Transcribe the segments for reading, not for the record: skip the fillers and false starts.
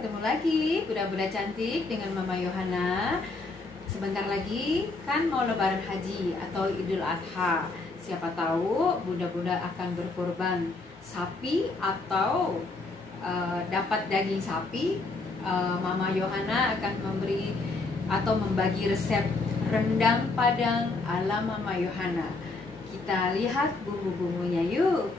ketemu lagi Bunda-bunda cantik dengan Mama Yohana. Sebentar lagi kan mau lebaran haji atau Idul Adha. Siapa tahu bunda-bunda akan berkorban sapi atau dapat daging sapi. Mama Yohana akan memberi atau membagi resep rendang Padang ala Mama Yohana. Kita lihat bumbu-bumbunya yuk.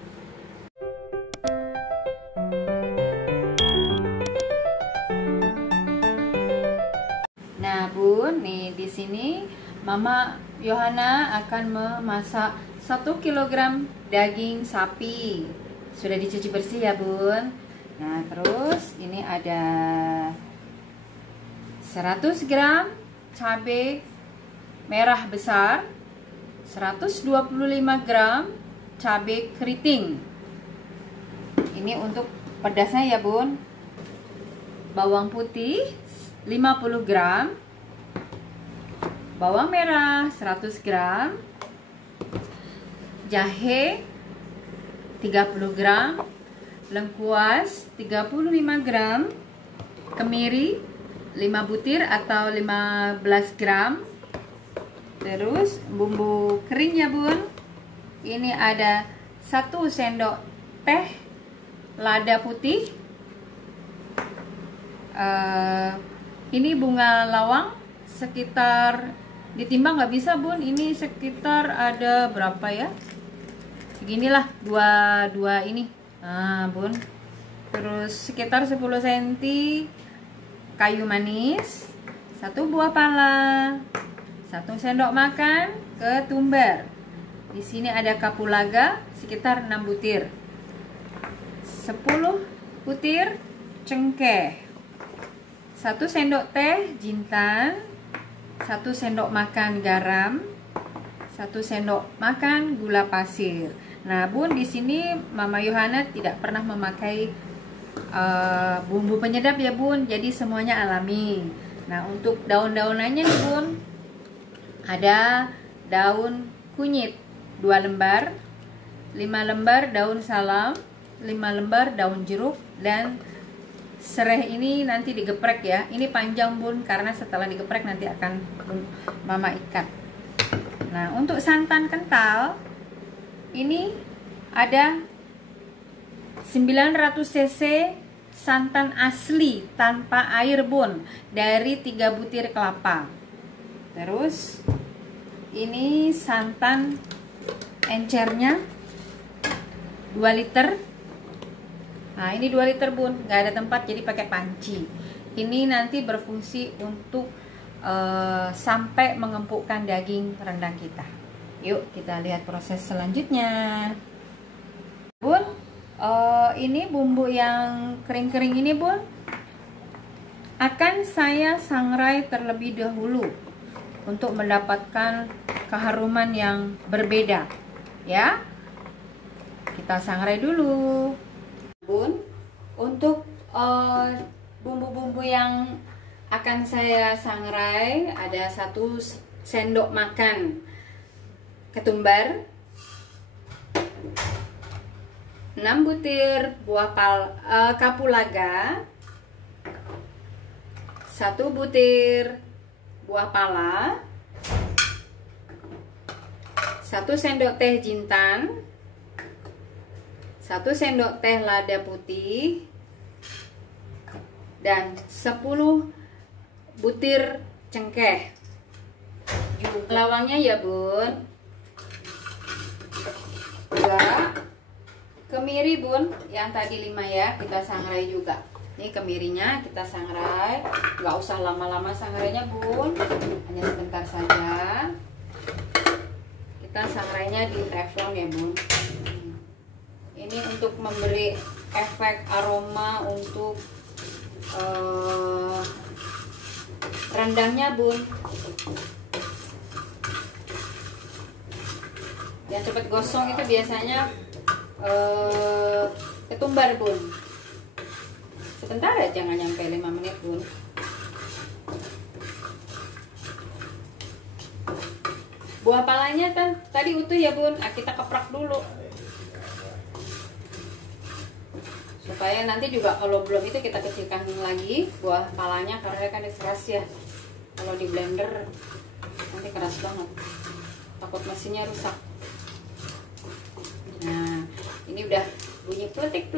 Nah, Bun, nih di sini Mama Yohana akan memasak 1 kg daging sapi. Sudah dicuci bersih ya, Bun. Nah, terus ini ada 100 gram cabai merah besar, 125 gram cabai keriting. Ini untuk pedasnya ya, Bun. Bawang putih 50 gram, bawang merah 100 gram, jahe 30 gram, lengkuas 35 gram, kemiri 5 butir atau 15 gram. Terus bumbu kering ya, Bun. Ini ada 1 sendok teh lada putih. Ini bunga lawang sekitar, ditimbang nggak bisa, Bun. Ini sekitar ada berapa ya? Seginilah, dua ini. Nah, Bun. Terus sekitar 10 cm kayu manis, 1 buah pala, 1 sendok makan ketumbar. Di sini ada kapulaga sekitar 6 butir, 10 butir cengkeh, 1 sendok teh jintan, 1 sendok makan garam, 1 sendok makan gula pasir. Nah, Bun, di sini Mama Yohana tidak pernah memakai bumbu penyedap ya, Bun. Jadi semuanya alami. Nah, untuk daun-daunannya nih, Bun, ada daun kunyit 2 lembar, 5 lembar daun salam, 5 lembar daun jeruk, dan serai ini nanti digeprek ya. Ini panjang, Bun, karena setelah digeprek nanti akan Mama ikat. Nah, untuk santan kental ini ada 900 cc santan asli tanpa air, Bun, dari 3 butir kelapa. Terus ini santan encernya 2 liter. Nah, ini 2 liter, Bun, nggak ada tempat jadi pakai panci. Ini nanti berfungsi untuk sampai mengempukkan daging rendang kita. Yuk kita lihat proses selanjutnya, Bun. Ini bumbu yang kering-kering ini, Bun, akan saya sangrai terlebih dahulu untuk mendapatkan keharuman yang berbeda ya. Kita sangrai dulu, Bun. Untuk bumbu-bumbu yang akan saya sangrai ada 1 sendok makan ketumbar, 6 butir buah kapulaga, 1 butir buah pala, 1 sendok teh jintan, 1 sendok teh lada putih, dan 10 butir cengkeh. Lawangnya ya, Bun. 2 kemiri, Bun, yang tadi 5 ya, kita sangrai juga. Ini kemirinya kita sangrai, nggak usah lama-lama sangrainya, Bun, hanya sebentar saja. Kita sangrainya di teflon ya, Bun. Ini untuk memberi efek aroma untuk rendangnya, Bun. Yang cepat gosong itu biasanya ketumbar, Bun. Sebentar ya, jangan nyampe 5 menit, Bun. Buah palanya tadi utuh ya, Bun. Kita keprak dulu supaya nanti juga kalau belum itu kita kecilkan lagi buah palanya, karena kan keras ya. Kalau di blender nanti keras banget, takut mesinnya rusak. Nah, ini udah bunyi peletik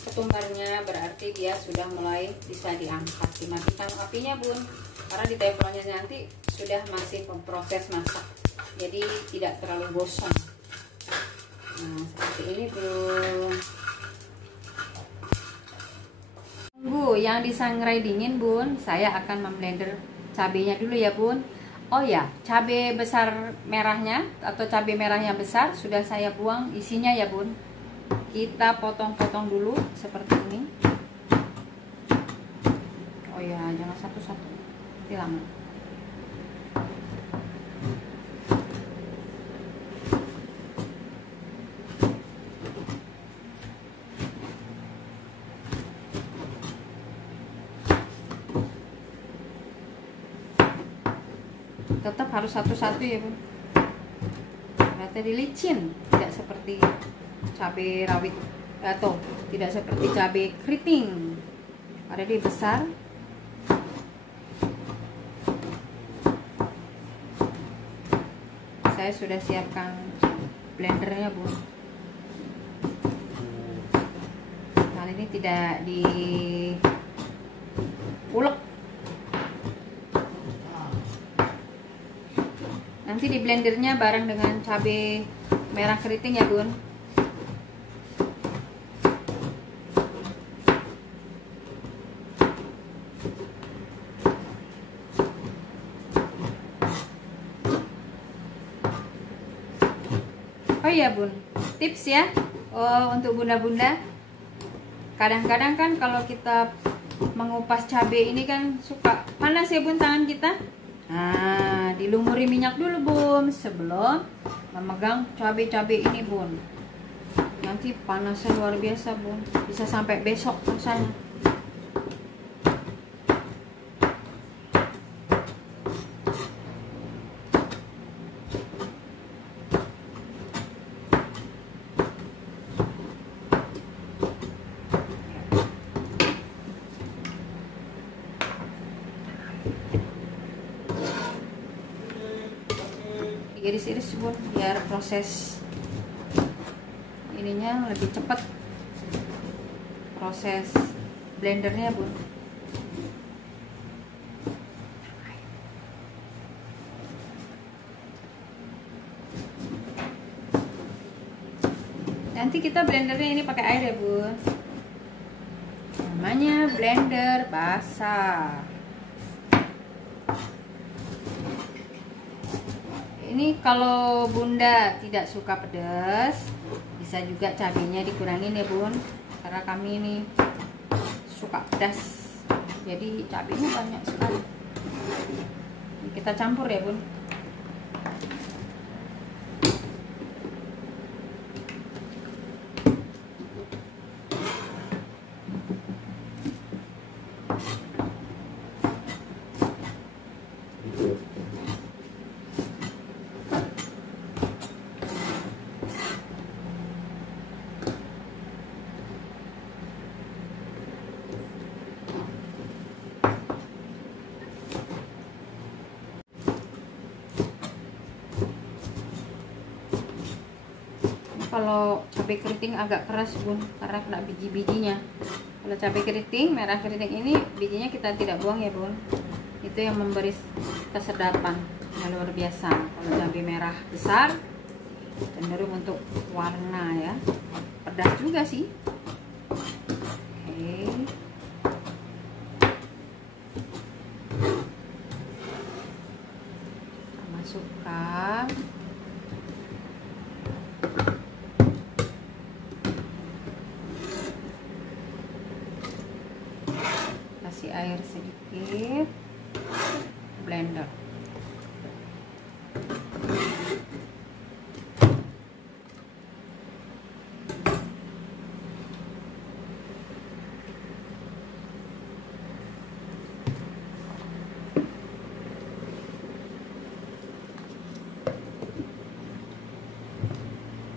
ketumbarnya, berarti dia sudah mulai bisa diangkat. Dimatikan apinya bun, karena di teflonnya nanti sudah masih proses masak, jadi tidak terlalu gosong. Nah, seperti ini bun. Tunggu yang disangrai dingin bun, saya akan memblender cabenya dulu ya bun. Oh ya, cabai besar merahnya atau cabai merah yang besar sudah saya buang isinya ya bun. Kita potong-potong dulu seperti ini. Oh ya, jangan satu-satu, nanti lama. Tetap harus satu-satu ya bun, ternyata licin, tidak seperti cabai rawit atau tidak seperti cabai keriting, ada di besar. Saya sudah siapkan blendernya bun, kali ini tidak diulek. Nanti di blendernya bareng dengan cabai merah keriting ya bun. Oh iya bun, tips ya untuk bunda-bunda. Kadang-kadang kan kalau kita mengupas cabai ini kan suka panas ya bun tangan kita. Nah, dilumuri minyak dulu bun sebelum memegang cabai-cabai ini bun. Nanti panasnya luar biasa bun, bisa sampai besok rasanya. Iris-iris bun, biar proses ininya lebih cepat, proses blendernya bun. Nanti kita blendernya ini pakai air ya bun, namanya blender basah. Ini kalau bunda tidak suka pedas, bisa juga cabenya dikurangin ya bun, karena kami ini suka pedas, jadi cabenya banyak sekali. Kita campur ya bun. Kalau cabai keriting agak keras bun, karena kena biji-bijinya. Kalau cabai keriting, merah keriting ini bijinya kita tidak buang ya bun. Itu yang memberi kesedapan yang luar biasa. Kalau cabai merah besar cenderung untuk warna ya, pedas juga sih. Oke, masukkan. Kasih air sedikit, blender.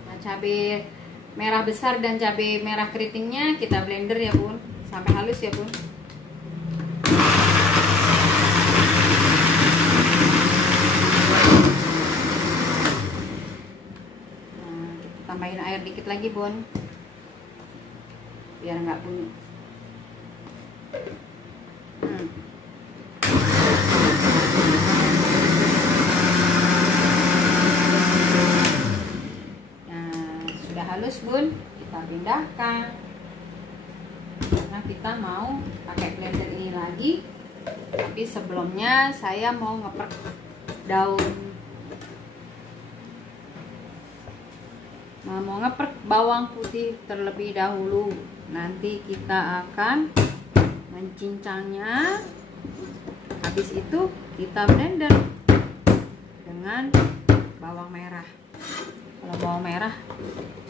Nah, cabai merah besar dan cabai merah keritingnya kita blender ya bun, sampai halus ya bun. Nah, kita tambahin air dikit lagi bun, biar nggak bunyi. Halus bun, kita pindahkan karena kita mau pakai blender ini lagi. Tapi sebelumnya saya mau ngeprek daun, mau ngeprek bawang putih terlebih dahulu. Nanti kita akan mencincangnya. Habis itu kita blender dengan bawang merah. Kalau bawang merah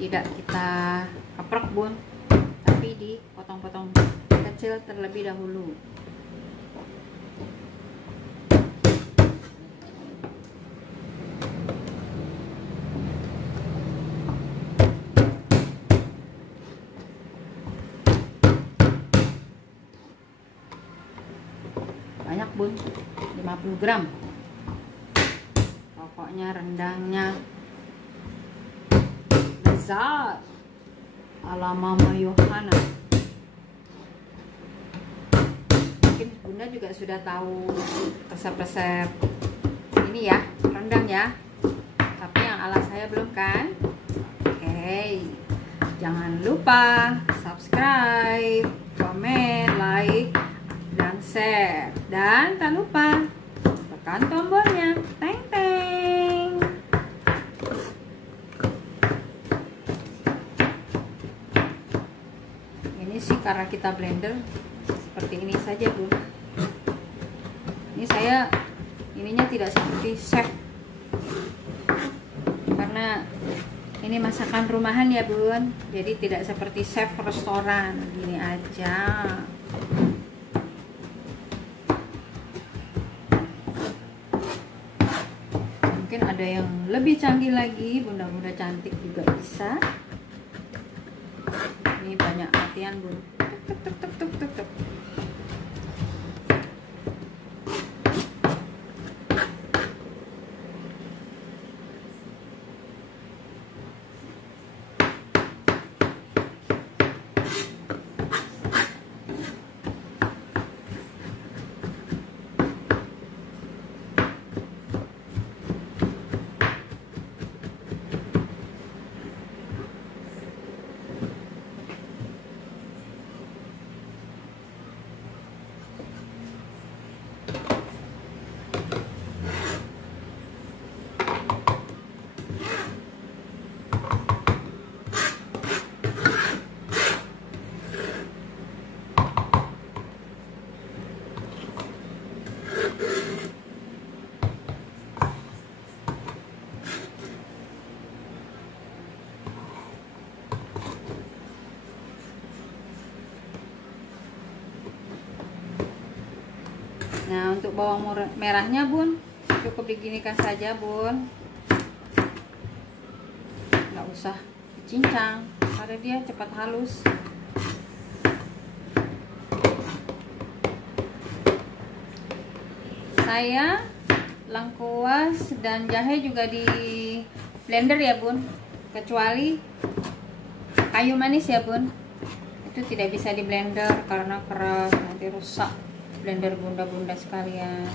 tidak kita keprek bun, tapi dipotong-potong kecil terlebih dahulu. Banyak bun, 50 gram. Pokoknya rendangnya ala Mama Yohana. Mungkin bunda juga sudah tahu resep-resep ini ya, rendang ya, tapi yang ala saya belum kan. Oke, jangan lupa subscribe, komen, like, dan share, dan tak lupa tekan tombolnya, teng teng. Sih karena kita blender seperti ini saja bun. Ini saya ininya tidak seperti chef, karena ini masakan rumahan ya bun, jadi tidak seperti chef restoran. Gini aja. Mungkin ada yang lebih canggih lagi, bunda-bunda cantik juga bisa. Ini banyak latihan bun. Tuk, tuk, tuk, tuk, tuk, tuk. Nah, untuk bawang merahnya bun, cukup diginikan saja bun, nggak usah dicincang karena dia cepat halus. Saya lengkuas dan jahe juga di blender ya bun, kecuali kayu manis ya bun, itu tidak bisa di blender karena keras, nanti rusak blender bunda-bunda sekalian.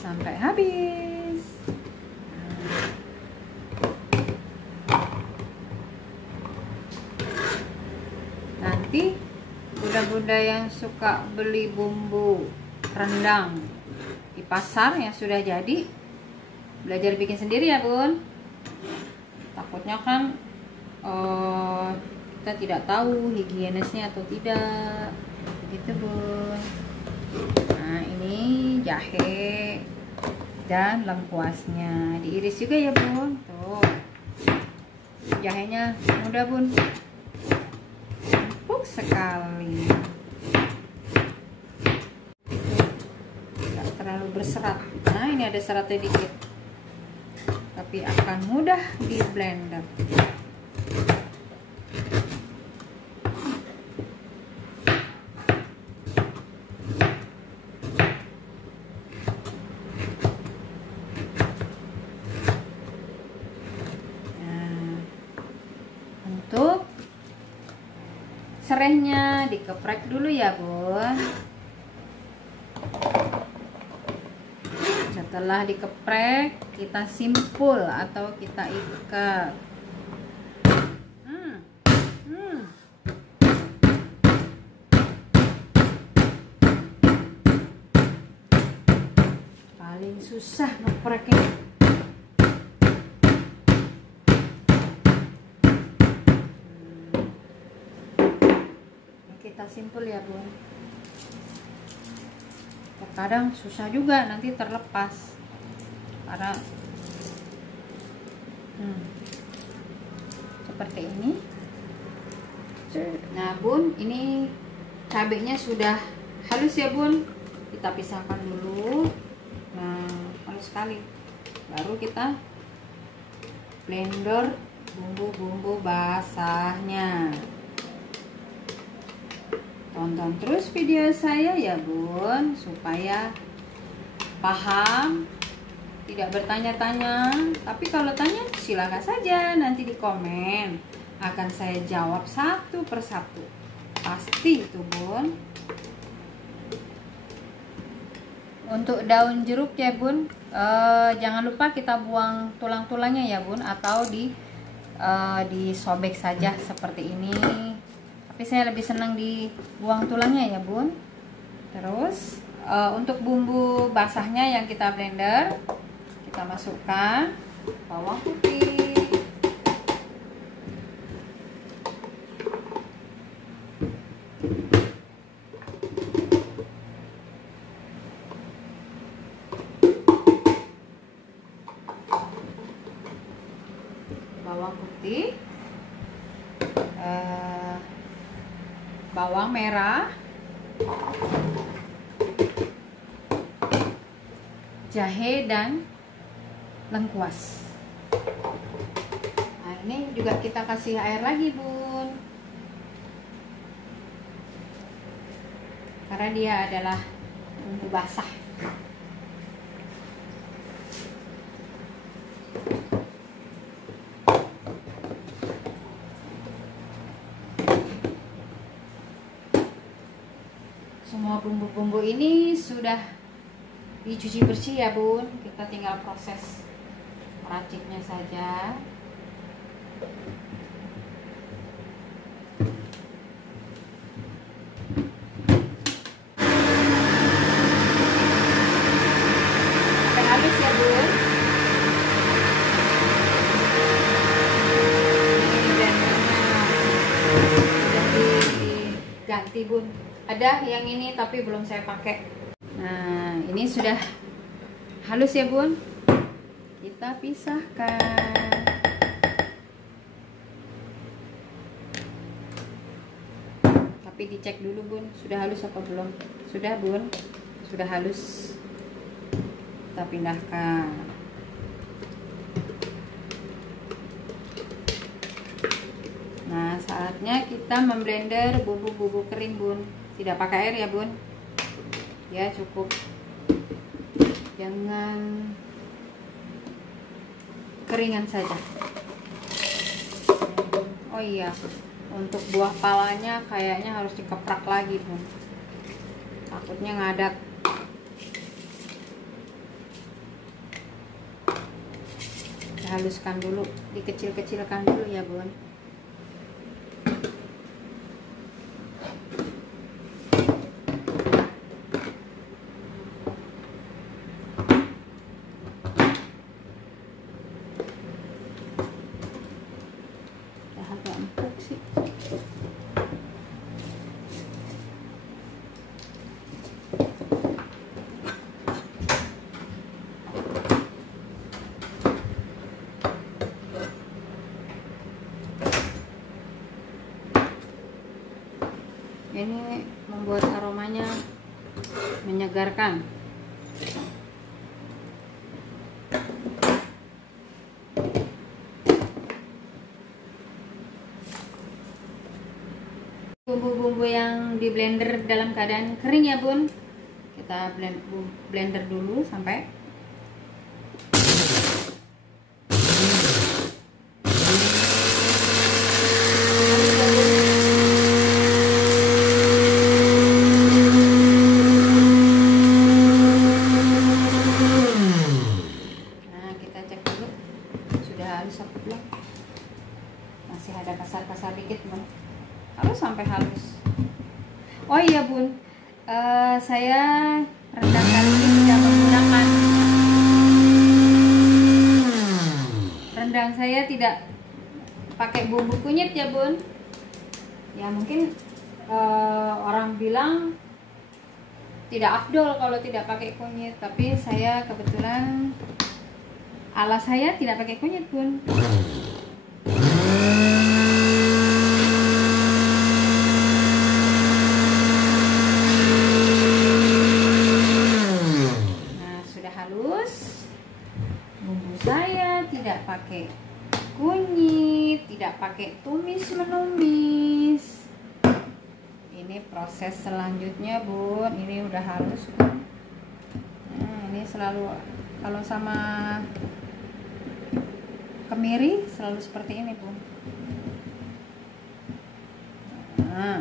Sampai habis. Nanti bunda-bunda yang suka beli bumbu rendang di pasar yang sudah jadi, belajar bikin sendiri ya bun. Takutnya kan kita tidak tahu higienisnya atau tidak, gitu Bun. Nah ini jahe dan lengkuasnya diiris juga ya Bun. Tuh jahenya mudah Bun, empuk sekali, tidak terlalu berserat. Nah ini ada seratnya dikit, tapi akan mudah di blender. Untuk serehnya dikeprek dulu ya Bun. Setelah dikeprek, kita simpul atau kita ikat. Paling susah ngepreknya. Kita simpul ya Bun. Terkadang susah juga nanti terlepas karena seperti ini. Nah Bun, ini cabenya sudah halus ya Bun, kita pisahkan dulu. Nah halus sekali, baru kita blender bumbu-bumbu basahnya. Tonton terus video saya ya Bun, supaya paham, tidak bertanya-tanya. Tapi kalau tanya silakan saja nanti di komen, akan saya jawab satu persatu, pasti itu Bun. Untuk daun jeruk ya Bun, jangan lupa kita buang tulang-tulangnya ya Bun, atau disobek saja seperti ini. Tapi saya lebih senang dibuang tulangnya ya Bun. Terus untuk bumbu basahnya yang kita blender, kita masukkan bawang putih, bawang merah, jahe dan lengkuas. Nah ini juga kita kasih air lagi Bun, karena dia adalah bumbu basah. Semua bumbu-bumbu ini sudah dicuci bersih ya Bun, kita tinggal proses meraciknya saja. Sampai habis ya Bun. Ini sudah diganti Bun. Ada yang ini tapi belum saya pakai. Nah ini sudah halus ya Bun, kita pisahkan. Tapi dicek dulu Bun, sudah halus apa belum. Sudah Bun, sudah halus, kita pindahkan. Nah saatnya kita memblender bumbu-bumbu kering Bun, tidak pakai air ya Bun ya, cukup, jangan keringan saja. Oh iya, untuk buah palanya kayaknya harus dikeprak lagi Bun, takutnya ngadat. Haluskan dulu, dikecil-kecilkan dulu ya Bun. Agak empuk sih. Ini membuat aromanya menyegarkan. Bumbu-bumbu yang di blender dalam keadaan kering ya bun, kita blender dulu sampai masih ada kasar-kasar dikit bun, harus sampai halus. Oh iya bun, saya rendang kali ini tidak menggunakan rendang, saya tidak pakai bumbu kunyit ya bun. Ya mungkin orang bilang tidak afdol kalau tidak pakai kunyit, tapi saya kebetulan ala saya tidak pakai kunyit bun. Saya tidak pakai kunyit, tidak pakai tumis menumis. Ini proses selanjutnya bun, ini udah halus bun. Nah, ini selalu kalau sama kemiri selalu seperti ini bun. Nah,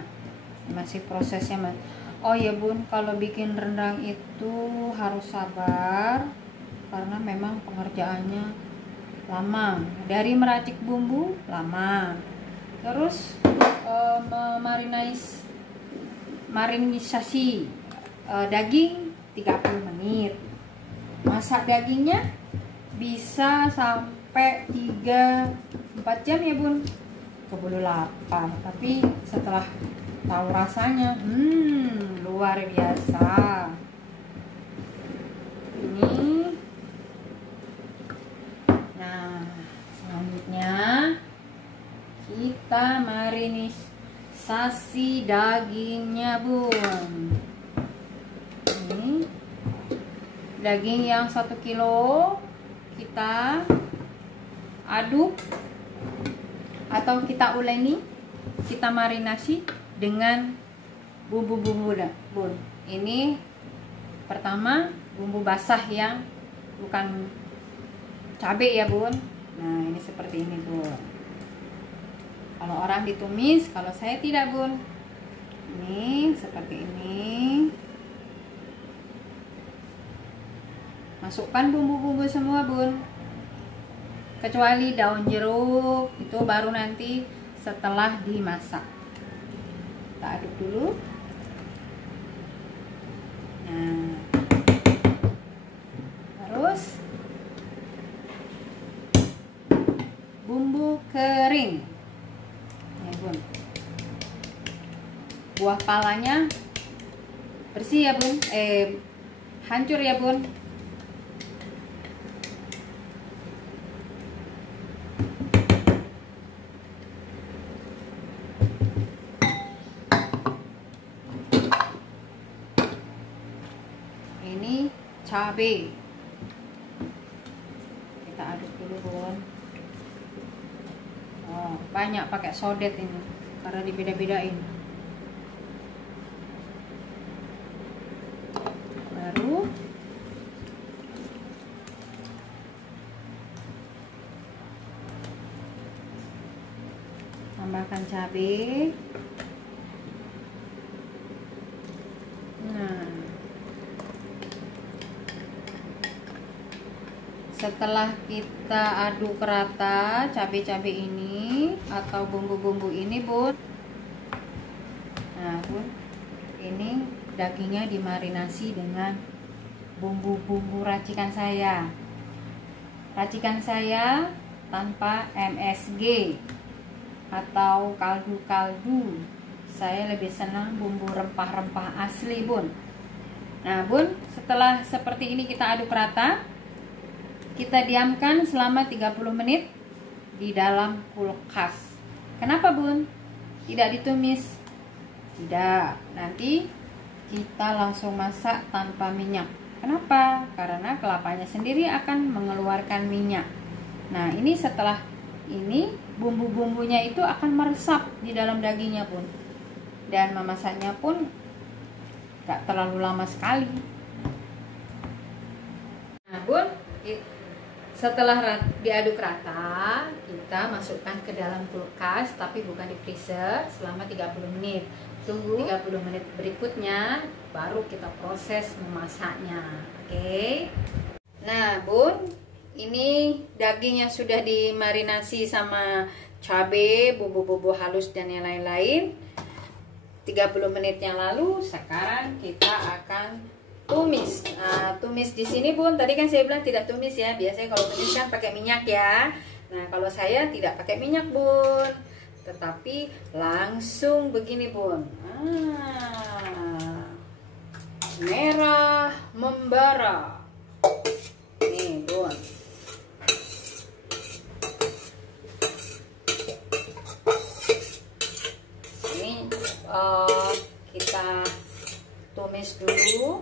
masih prosesnya mas. Oh ya bun, kalau bikin rendang itu harus sabar karena memang pengerjaannya lama, dari meracik bumbu lama, terus marinisasi daging 30 menit, masak dagingnya bisa sampai 3-4 jam ya bun, keburu lapar, tapi setelah tahu rasanya luar biasa. Ini kita marinisasi dagingnya bun. Ini daging yang 1 kilo kita aduk atau kita uleni, kita marinasi dengan bumbu-bumbu bun. Ini pertama bumbu basah yang bukan cabai ya bun. Nah ini seperti ini bun. Kalau orang ditumis, kalau saya tidak bun. Ini seperti ini. Masukkan bumbu-bumbu semua bun, kecuali daun jeruk, itu baru nanti setelah dimasak. Kita aduk dulu. Nah, terus bumbu kering. Bun, buah palanya bersih ya bun, hancur ya bun. Ini cabai, kita aduk dulu bun. Banyak pakai sodet ini karena dibeda-bedain. Baru tambahkan cabai. Nah, setelah kita aduk rata cabai-cabai ini atau bumbu-bumbu ini bun. Nah bun, ini dagingnya dimarinasi dengan bumbu-bumbu racikan saya. Racikan saya tanpa MSG atau kaldu-kaldu. Saya lebih senang bumbu rempah-rempah asli bun. Nah bun, setelah seperti ini kita aduk rata, kita diamkan selama 30 menit di dalam kulkas. Kenapa bun? Tidak ditumis Tidak, nanti kita langsung masak tanpa minyak. Kenapa? Karena kelapanya sendiri akan mengeluarkan minyak. Nah, ini setelah ini bumbu-bumbunya itu akan meresap di dalam dagingnya Bun. Dan memasaknya pun gak terlalu lama sekali. Nah Bun, setelah diaduk rata, kita masukkan ke dalam kulkas, tapi bukan di freezer, selama 30 menit. Tunggu 30 menit berikutnya, baru kita proses memasaknya. Oke. Nah Bun, ini daging yang sudah dimarinasi sama cabai, bumbu-bumbu halus dan yang lain-lain. 30 menit yang lalu, sekarang kita akan tumis. Nah, tumis di sini Bun, tadi kan saya bilang tidak tumis ya. Biasanya kalau tumis kan pakai minyak ya. Nah, kalau saya tidak pakai minyak Bun, tetapi langsung begini Bun. Merah membara. Nih Bun. Kita tumis dulu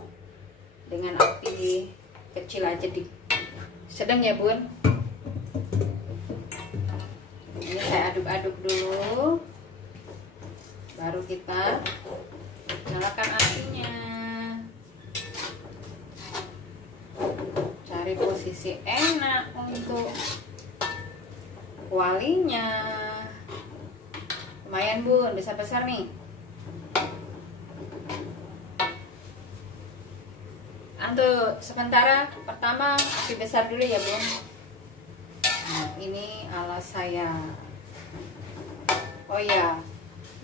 dengan api kecil aja, sedang ya Bun. Ini saya aduk-aduk dulu, baru kita nyalakan apinya. Cari posisi enak untuk kualinya. Lumayan Bun, besar-besar nih. Untuk sementara pertama api besar dulu ya Bun. Nah, ini ala saya. Oh ya,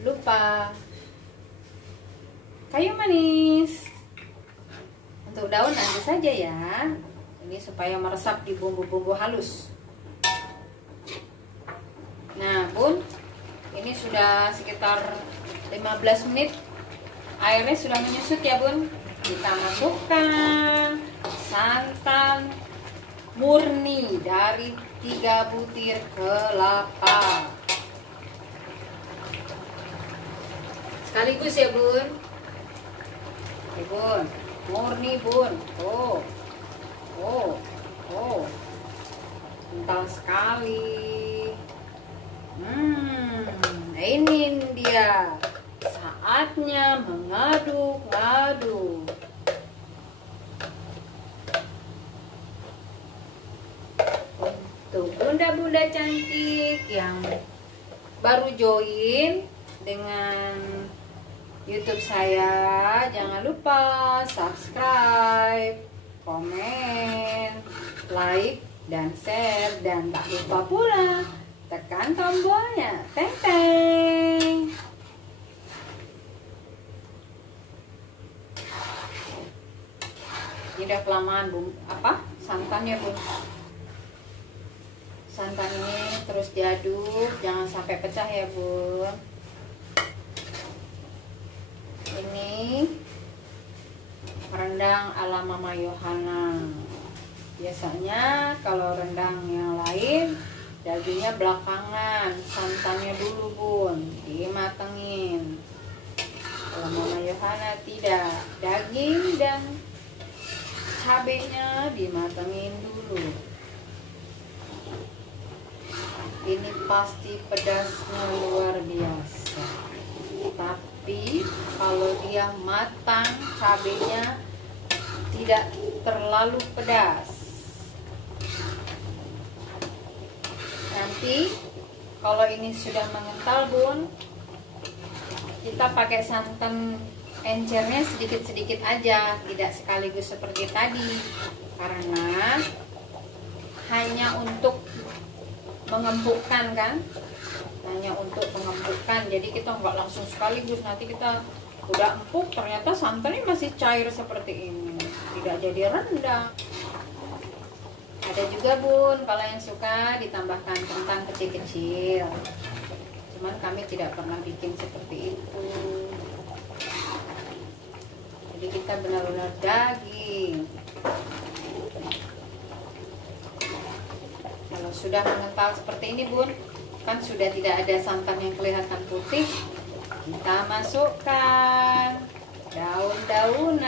lupa kayu manis. Untuk daun nanti saja ya. Ini supaya meresap di bumbu-bumbu halus. Nah Bun, ini sudah sekitar 15 menit. Airnya sudah menyusut ya Bun. Kita masukkan santan murni dari 3 butir kelapa. Sekaligus ya Bun. Oke Bun, murni Bun. Oh, kental sekali. Ini dia saatnya mengaduk-aduk. Untuk bunda-bunda cantik yang baru join dengan YouTube saya, jangan lupa subscribe, komen, like, dan share, dan tak lupa pula tekan tombolnya, teng teng. Ini udah kelamaan santannya Bun. Santan ini terus diaduk, jangan sampai pecah ya Bun. Ini rendang ala Mama Yohana. Biasanya kalau rendang yang lain dagingnya belakangan, santannya dulu Bun, dimatengin. Kalau Mama Yohana tidak, daging dan cabenya dimatengin dulu. Ini pasti pedasnya luar biasa. Tapi kalau dia matang, cabenya tidak terlalu pedas. Nanti kalau ini sudah mengental Bun, kita pakai santan encernya sedikit-sedikit aja, tidak sekaligus seperti tadi, karena hanya untuk mengempukkan kan, jadi kita nggak langsung sekaligus. Nanti kita udah empuk, ternyata santannya masih cair seperti ini, tidak jadi rendang. Ada juga Bun kalau yang suka ditambahkan kentang kecil-kecil, cuman kami tidak pernah bikin seperti itu. Jadi kita benar-benar daging. Kalau sudah mengental seperti ini Bun, kan sudah tidak ada santan yang kelihatan putih, Kita masukkan daun-daunan.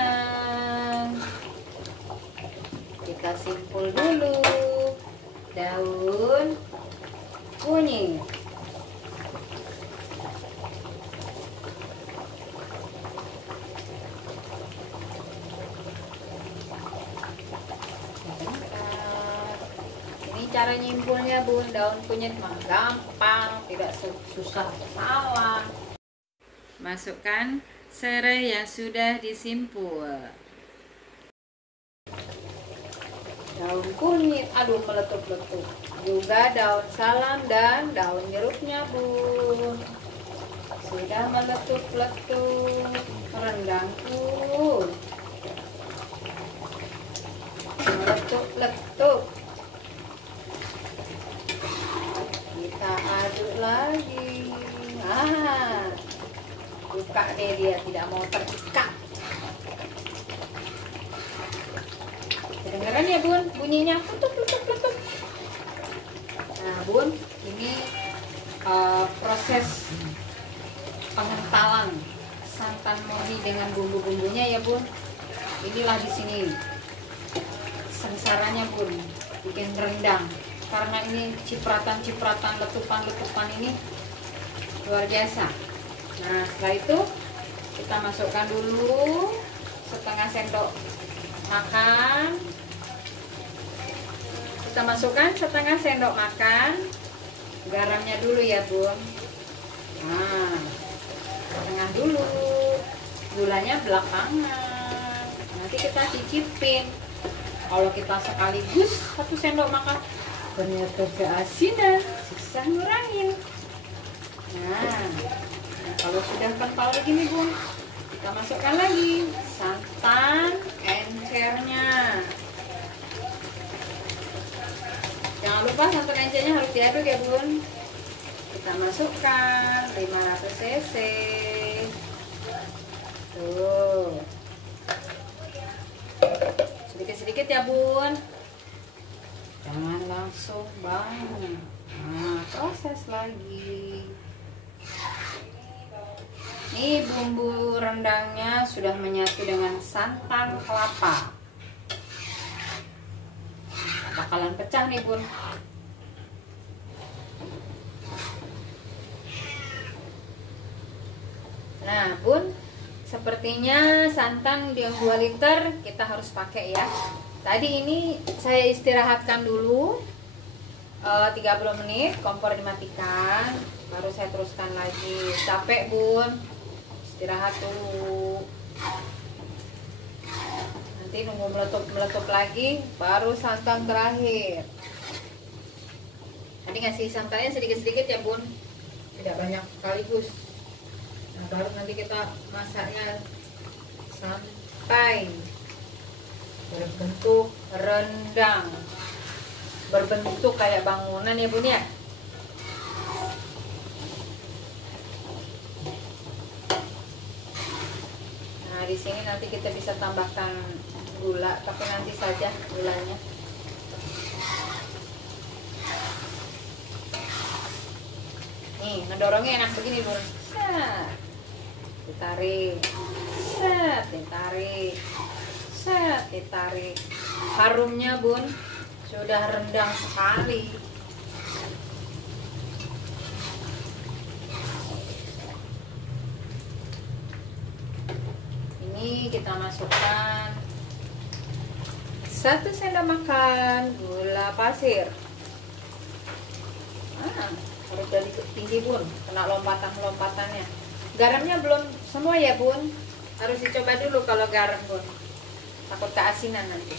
Kita simpul dulu daun kunyit. Ini cara nyimpulnya Bun, daun kunyit mah gampang, tidak susah salah. Masukkan serai yang sudah disimpul. Daun kunyit, aduh meletup-letup. Juga daun salam dan daun jeruknya Bun. Sudah meletup-letup. Rendangku meletup-letup. Kita aduk lagi. Buka deh, dia tidak mau terikat. Kedengeran ya Bun bunyinya, letup. Nah Bun, ini proses pengentalan santan murni dengan bumbu-bumbunya ya Bun. Inilah di sini sengsaranya Bun bikin rendang, karena ini cipratan-cipratan, letupan-letupan ini luar biasa. Nah setelah itu kita masukkan dulu setengah sendok makan. Kita masukkan setengah sendok makan garamnya dulu ya Bun. Nah setengah dulu, gulanya belakangan, nanti kita cicipin. Kalau kita sekaligus 1 sendok makan ternyata keasinan, susah ngurangin. Nah kalau sudah kental begini Bun, kita masukkan lagi santan encernya. Jangan lupa santan encernya harus diaduk ya Bun. Kita masukkan 500 cc. Tuh. Sedikit-sedikit ya Bun. Jangan langsung banget. Nah, proses lagi. Ini bumbu rendangnya sudah menyatu dengan santan kelapa. Bakalan pecah nih Bun. Nah Bun, sepertinya santan yang 2 liter kita harus pakai ya. Tadi ini saya istirahatkan dulu 30 menit, kompor dimatikan, baru saya teruskan lagi. Capek Bun, istirahat dulu. Nanti nunggu meletup lagi, baru santan terakhir. Tadi ngasih santannya sedikit-sedikit ya Bun, tidak banyak sekaligus. Nah baru nanti kita masaknya sampai berbentuk rendang, berbentuk kayak bangunan ya Bun ya. Nah di sini nanti kita bisa tambahkan gula, tapi nanti saja gulanya. Nih ngedorongnya enak begini Bun. Set, ditarik, set, ditarik, set, ditarik. Harumnya Bun sudah rendang sekali. Ini kita masukkan 1 sendok makan gula pasir. Harus jadi tinggi Bun, kena lompatan-lompatannya. Garamnya belum semua ya Bun, harus dicoba dulu kalau garam Bun, takut keasinan nanti.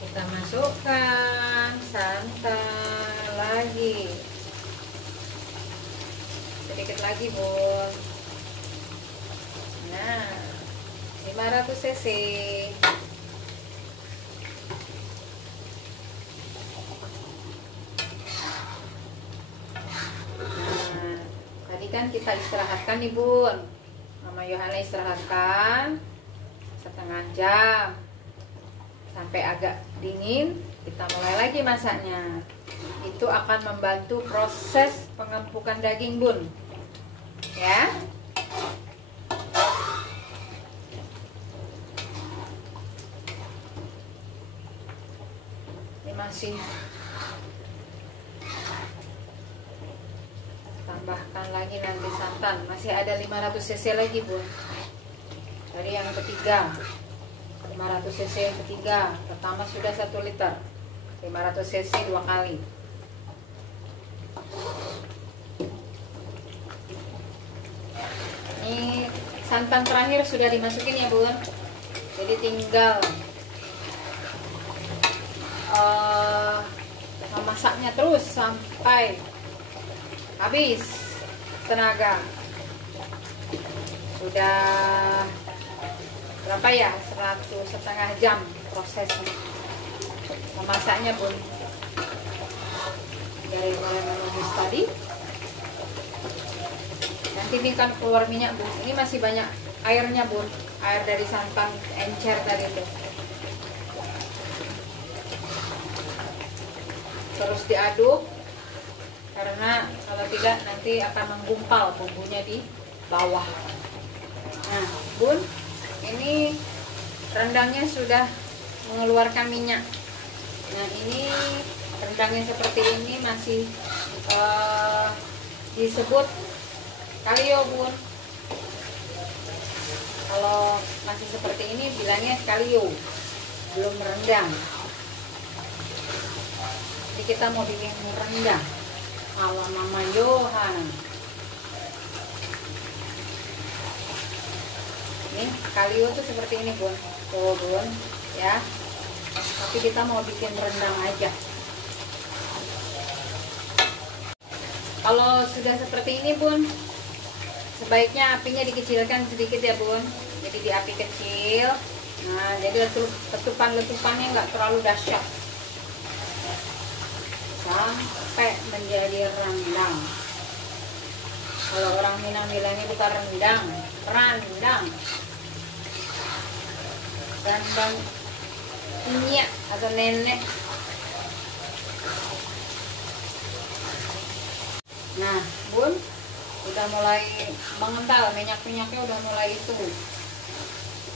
Kita masukkan santan lagi, sedikit lagi Bun. Nah 500 cc. Kan kita istirahatkan nih Bun, Mama Yohana istirahatkan setengah jam sampai agak dingin. Kita mulai lagi masaknya. Itu akan membantu proses pengempukan daging Bun. ya. Ini masih tambahkan lagi nanti santan, masih ada 500 cc lagi Bun. Tadi yang ketiga 500 cc, yang ketiga, pertama sudah 1 liter, 500 cc 2 kali. Ini santan terakhir sudah dimasukin ya Bun, jadi tinggal memasaknya terus sampai habis tenaga. Sudah berapa ya, 1,5 jam prosesnya memasaknya Bun, dari mulai menumis tadi. Nanti ini kan keluar minyak Bun, ini masih banyak airnya Bun, air dari santan encer tadi itu. Terus diaduk, karena kalau tidak nanti akan menggumpal bumbunya di bawah. Nah Bun, ini rendangnya sudah mengeluarkan minyak. Nah ini rendangnya seperti ini masih disebut kalio Bun. Kalau masih seperti ini bilangnya kalio, belum rendang. Jadi kita mau bikin rendang ala Mama Yohana. Ini kalio tuh seperti ini Bun, tuh Bun ya. Tapi kita mau bikin rendang aja. Kalau sudah seperti ini Bun, sebaiknya apinya dikecilkan sedikit ya Bun. Jadi di api kecil. Nah jadi letupan-letupannya nggak terlalu dahsyat, sampai menjadi rendang. Kalau orang Minang bilangnya bukan rendang, rendang. Rendang minyak atau nenek. Nah Bun, udah mulai mengental, minyak-minyaknya udah mulai itu.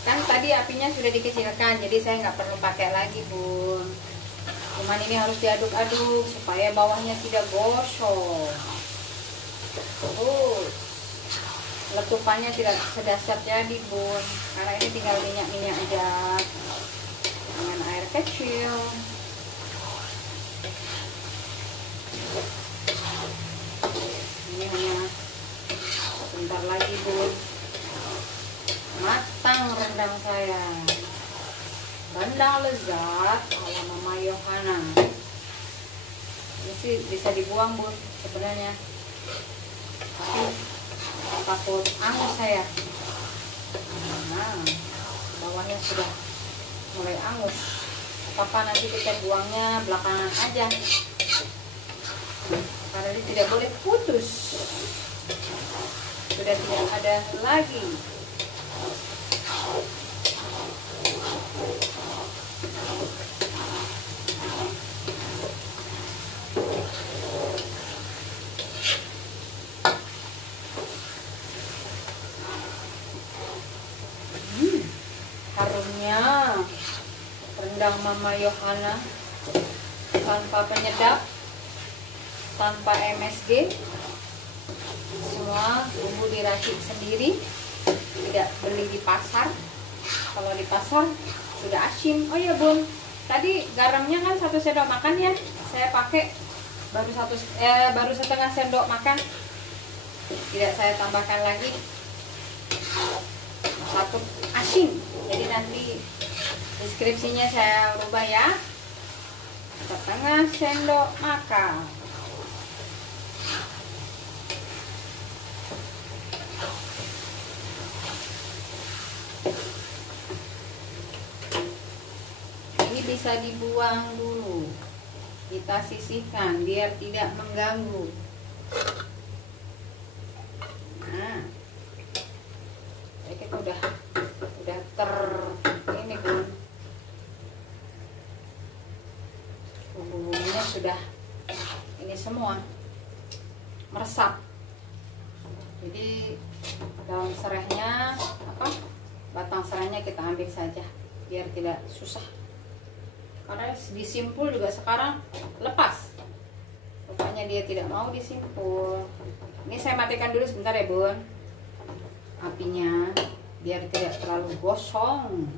Kan tadi apinya sudah dikecilkan, jadi saya nggak perlu pakai lagi Bun. Cuman ini harus diaduk-aduk supaya bawahnya tidak gosong. Terus letupannya tidak sedasar jadi Bun, karena ini tinggal minyak-minyak aja dengan air kecil. Ini hanya sebentar lagi Bun, matang rendang saya. Rendang lezat ala Mama Yohana. Ini sih bisa dibuang Bun sebenarnya, tapi takut angus saya. Nah bawahnya sudah mulai angus, apa nanti kita buangnya belakangan aja, karena ini tidak boleh putus, sudah tidak ada lagi. Harumnya rendang Mama Yohana tanpa penyedap, tanpa MSG, semua bumbu diracik sendiri, tidak beli di pasar. Kalau di pasar sudah asin. Oh ya Bun, tadi garamnya kan 1 sendok makan ya, saya pakai baru setengah sendok makan, tidak saya tambahkan lagi. Satu asin, jadi nanti deskripsinya saya rubah ya, setengah sendok makan. Ini bisa dibuang dulu, kita sisihkan biar tidak mengganggu. Nah kita udah ini Bun, bumbu-bumbunya sudah ini semua meresap. Jadi daun serainya batang serainya kita ambil saja biar tidak susah, karena disimpul juga sekarang lepas, rupanya dia tidak mau disimpul. Ini saya matikan dulu sebentar ya bun apinya biar tidak terlalu gosong.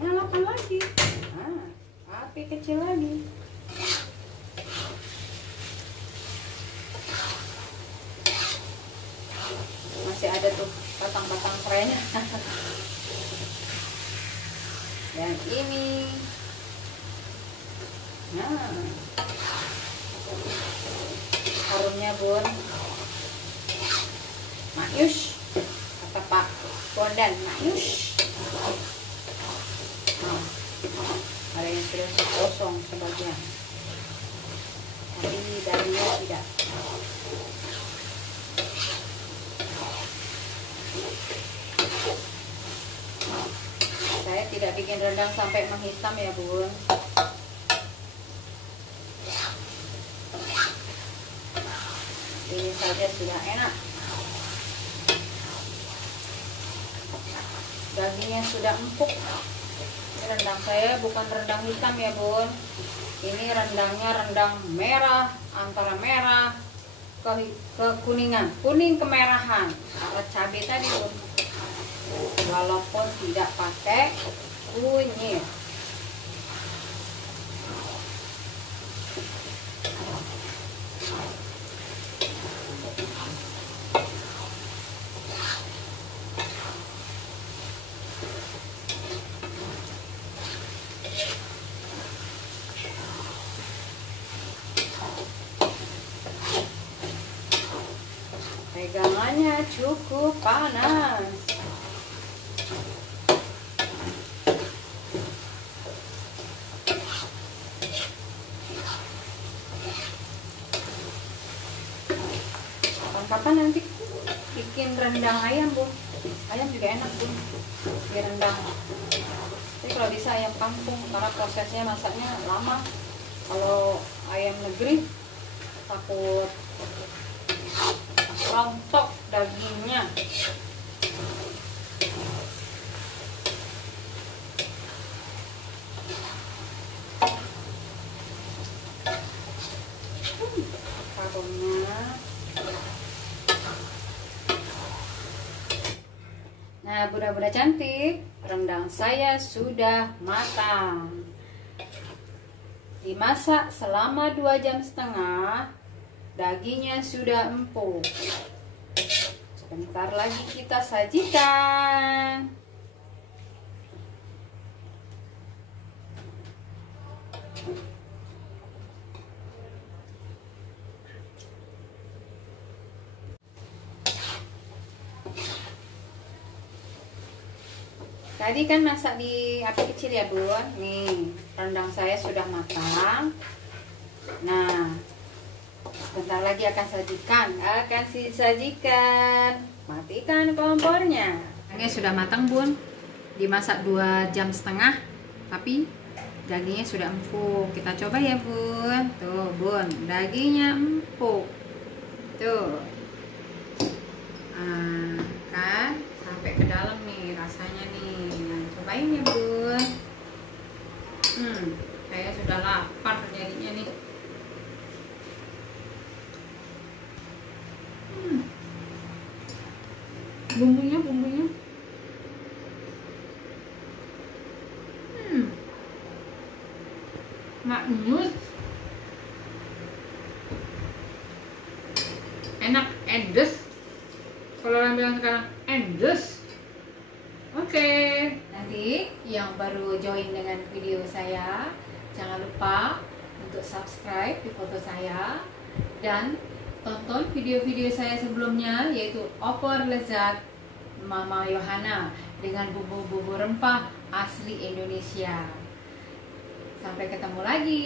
Nyalakan lagi, api kecil lagi. Masih ada tuh batang-batang serainya. Dan ini, harumnya bun, maknyus kata Pak Bondan, maknyus. Ada yang sudah kosong sebagian, tapi dagingnya tidak. Saya tidak bikin rendang sampai menghitam ya bun. Ini saja sudah enak. Dagingnya sudah empuk. Rendang saya bukan rendang hitam ya bun. Ini rendangnya rendang merah, antara merah ke kuningan, kuning kemerahan, karena cabai tadi bun. Walaupun tidak pakai kunyit. Pegangannya cukup panas. Kapan nanti bikin rendang ayam bun? Ayam juga enak bun, bikin rendang. Tapi kalau bisa ayam kampung, karena prosesnya masaknya lama. Kalau ayam negeri takut rontok dagingnya. Harumnya. Nah, bunda-bunda cantik, rendang saya sudah matang. Dimasak selama 2,5 jam, dagingnya sudah empuk. Sebentar lagi kita sajikan. Tadi kan masak di api kecil ya bun. Nih, rendang saya sudah matang. Nah, sebentar lagi akan disajikan. Matikan kompornya. Ini sudah matang bun. Dimasak 2,5 jam, tapi dagingnya sudah empuk. Kita coba ya bun. Tuh bun, dagingnya empuk. Tuh, kan sampai ke dalam nih rasanya nih. Nah, cobain ya bun. Saya sudah lapar jadinya nih. Bumbunya maknyus, enak, endes. Kalau orang bilang sekarang endes. Oke. Nanti yang baru join dengan video saya, jangan lupa untuk subscribe di foto saya dan tonton video-video saya sebelumnya, yaitu opor lezat Mama Yohana dengan bumbu-bumbu rempah asli Indonesia. Sampai ketemu lagi.